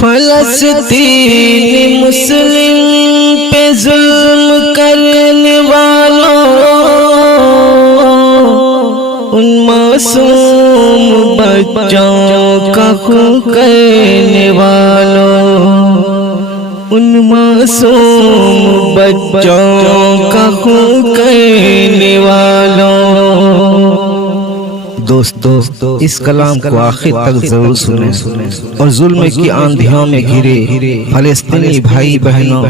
फलस्तीनी मुस्लिम पे जुल्म करने वालों, उन मासूम बच्चों का खून करने वालों, उन मासूम बच्चों का खून करने वालों। दोस्तों इस कलाम को आखिर तक जरूर सुनें और जुल्म की आंधियों में घिरे फलस्तीनी भाई बहनों,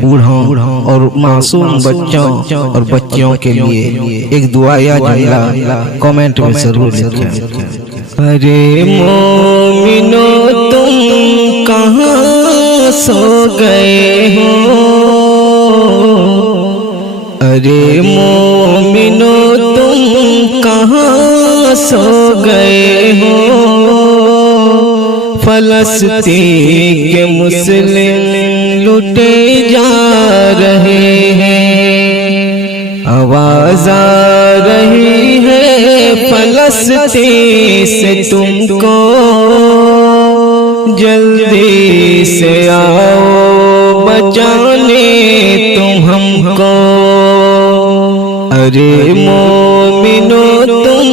बूढ़ों और मासूम बच्चों और बच्चियों के लिए एक दुआ या जुमला कमेंट में जरूर लिखें। अरे मोमिनो तुम कहाँ सो गए हो, अरे मोमिनो तुम कहाँ सो गए हो। फलस्तीन के मुस्लिम लुटे जा रहे हैं, आवाज आ रही है फलस्तीन से तुमको, जल्दी से आओ बचाने तुम हमको। अरे मोमिनो तुम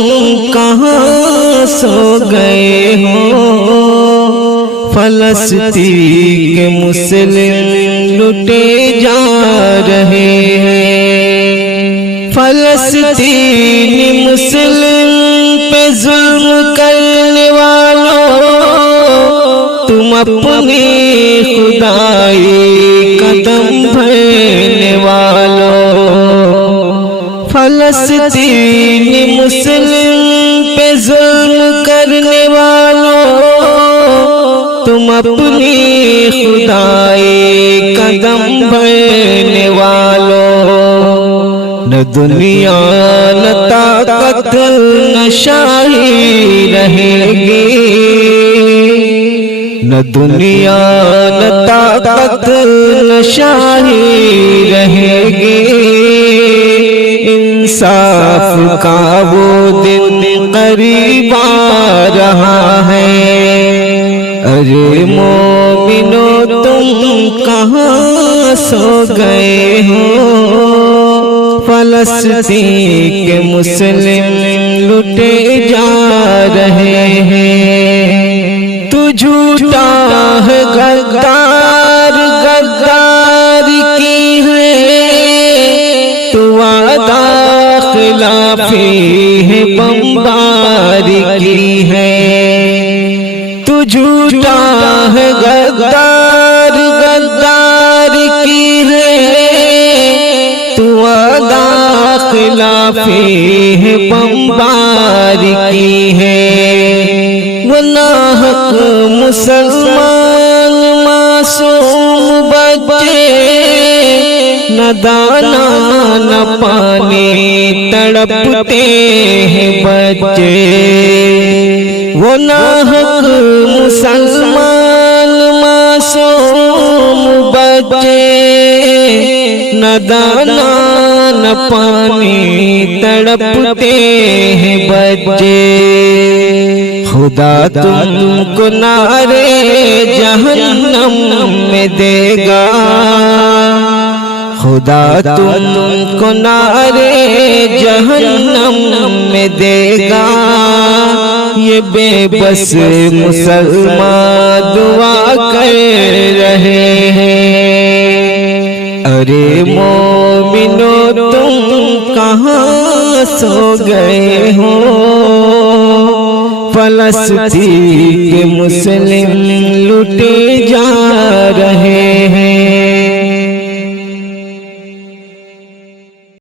कहाँ सो गए हो, फलस्तीन के मुस्लिम लुटे जा रहे हैं। फलस्तीनी मुस्लिम पे जुल्म करने वालों, तुम अपनी खुदाई कदम भरने वालों। फलस्तीनी मुस्लिम पे जुल्म करने वालों, तुम अपनी खुदाई कदम भरने वालों। न दुनिया न ताकत न शाही रहेगी, न दुनिया न ताकत न शाही रहेगी। इंसाफ का वो दिन करीब आ रहा है। अरे मोमिनो तुम कहाँ सो गए हो, फलस्तीन के मुस्लिम लुटे जा रहे हैं। तू झूठा है गद्दार, गद्दारी की है तू, वादा खिलाफी है बमबारी की है। तू झूठा है गद्दार, गद्दारी की है तू, वादा खिलाफी है बमबारी की है। नाहक मुसलमान मासूम बच्चे, न दाना न पानी तड़पते हैं बच्चे। वो नाहक मुसलमान मासूम बच्चे, न दाना न पानी तड़पते हैं बच्चे। खुदा तुमको नारे जहन्नम में देगा, खुदा तुमको नारे जहन्नम में देगा। ये बेबस मुसलमान दुआ कर रहे हैं। अरे मोमिनो तुम कहाँ सो गए हो, फलस्तीन के मुस्लिम लुटे जा रहे